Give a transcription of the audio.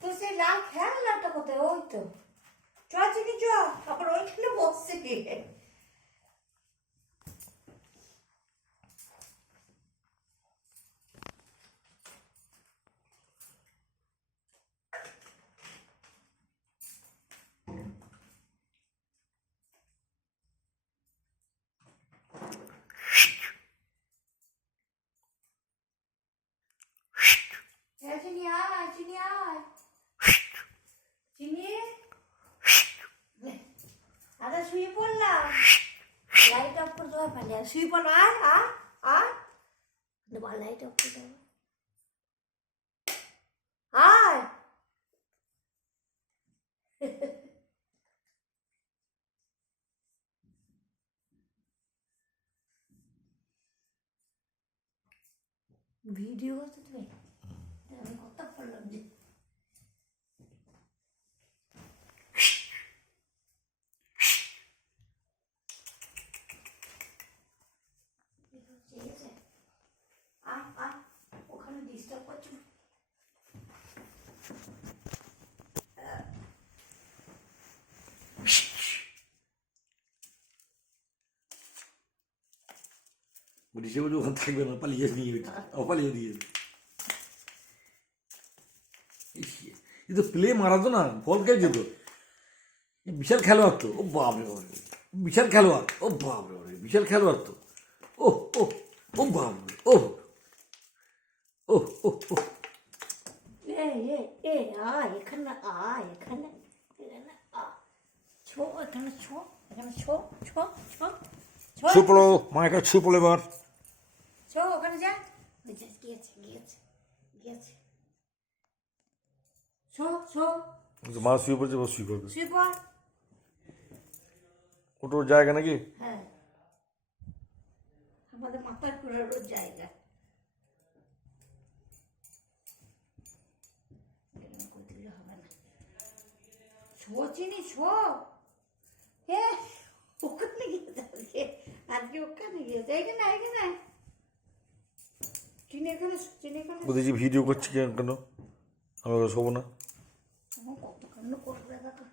তুই সেই লাল খেলনাটা কোথায়? ওই তো চ চিনি চ, আবার ওইখানে বসছে কি? চিনি আয়, চিনি আয়, চিনি। আরে শুয়ে পড়লাম, লাইট অফ করে দেওয়া পালে শুয়ে পড়ো। আয় আয় আয়, লাইট অফ করে দেবো। আয় ভিডিও করতে তুমি, আমি কথা বললাম যে ওখানে ডিস্টার্ব করছো। সে বলে ওখানে থাকবে না, পালিয়ে নিয়ে পালিয়ে দিয়ে এ তো প্লে মারাতো না, বল খেলছে তো, বিশাল খেলোয়াড় তো। ও বাপরে বাপরে, বিশাল খেলোয়াড়। ও বাপরে বাপরে, বিশাল খেলোয়াড় তো। ও ও ও বাপরে, ও ও ও ও আয় এখানে, আয় এখানে, এখানে ছো, এখানে ছো, এখানে ছো ছো ছো ছো, ছুপলো মায়ের কাছে, ছুপলো এবার ছো ওখানে যা। গিয়েছে গিয়েছে গিয়েছে, ছো ছো, মা শুয়ে পড়ছে, বস শুয়ে করবে। শুয়ে পড়। ওটোর জায়গা নাকি? হ্যাঁ, আমাদের মাথার ঘোরারও জায়গা। দিলে হবে না, ছো চিনি ছো। হ্যাঁ, ওখানে গিয়েছে আজকে, আজকে ওখানে গিয়েছে। এখানে এখানে চিনি, এখানে চিনি, এখানে বলছি ভিডিও করছি কেন, আমি শোবো না। কত কান্ড করবে দেখো।